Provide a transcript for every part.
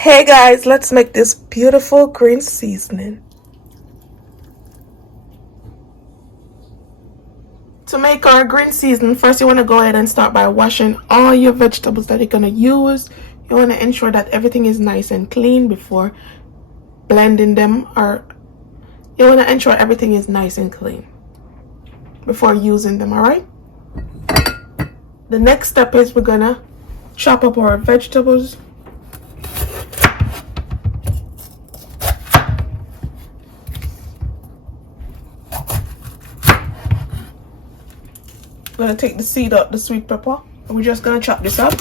Hey guys, let's make this beautiful green seasoning. To make our green seasoning, first you want to go ahead and start by washing all your vegetables that you're going to use. You want to ensure that everything is nice and clean before blending them, or you want to ensure everything is nice and clean before using them, alright? The next step is we're going to chop up our vegetables. I'm going to take the seed out the sweet pepper, and we're just going to chop this up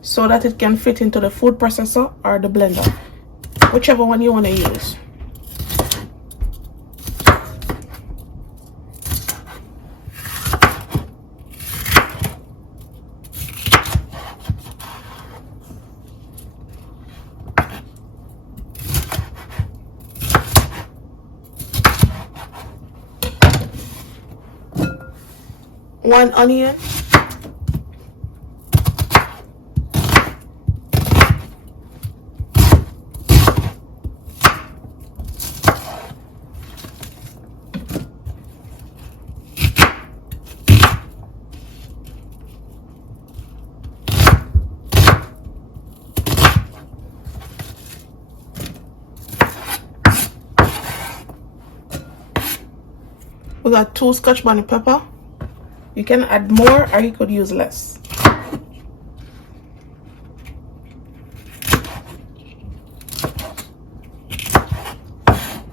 so that it can fit into the food processor or the blender, whichever one you want to use. One onion, we got 2 Scotch bonnet pepper. You can add more or you could use less.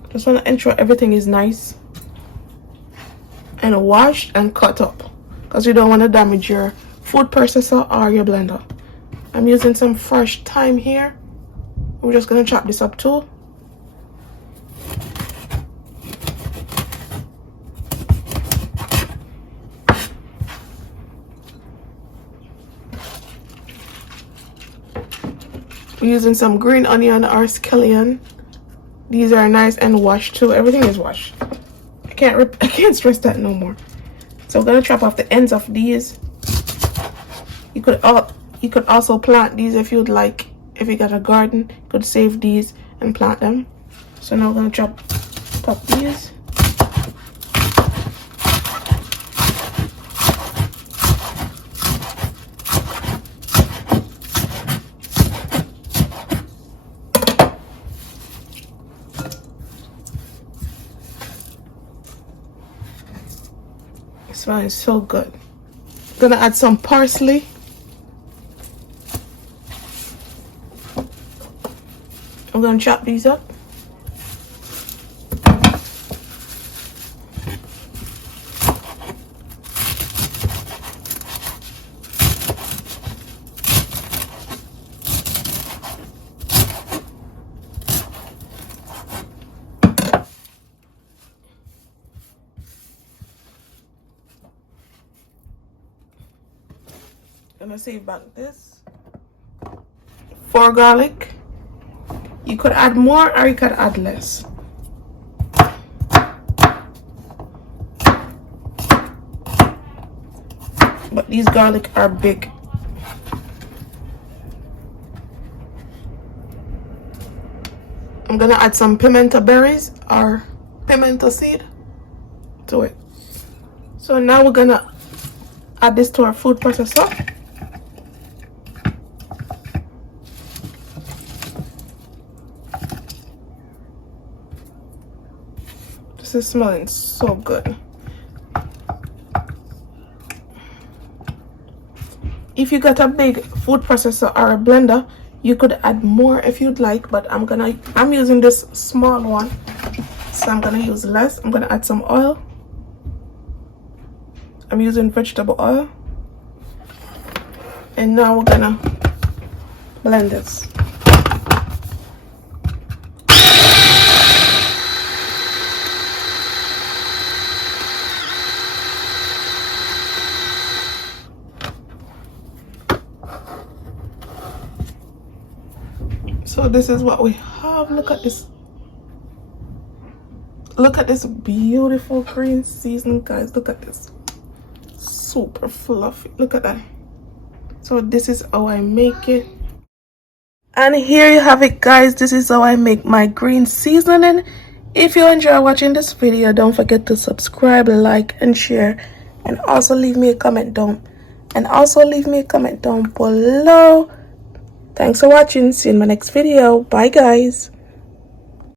Just want to ensure everything is nice and washed and cut up, because you don't want to damage your food processor or your blender. I'm using some fresh thyme here. We're just going to chop this up too. We're using some green onion or scallion. These are nice and washed too. Everything is washed. I can't stress that no more. So we're gonna chop off the ends of these. You could also plant these if you'd like. If you got a garden, you could save these and plant them. So now we're gonna chop these. It smells so good. Gonna add some parsley. I'm gonna chop these up. Gonna save back this. 4 garlic. You could add more or you could add less. But these garlic are big. I'm gonna add some pimento berries or pimento seed to it. So now we're gonna add this to our food processor. This is smelling so good. If you got a big food processor or a blender, you could add more if you'd like, but I'm using this small one, so I'm gonna use less. I'm gonna add some oil. I'm using vegetable oil. And now we're gonna blend this. So this is what we have. Look at this. Look at this beautiful green seasoning, guys. Look at this. Super fluffy. Look at that. So this is how I make it. And here you have it, guys. This is how I make my green seasoning. If you enjoy watching this video, don't forget to subscribe, like, and share, and also leave me a comment down below. Thanks for watching. See you in my next video. Bye, guys.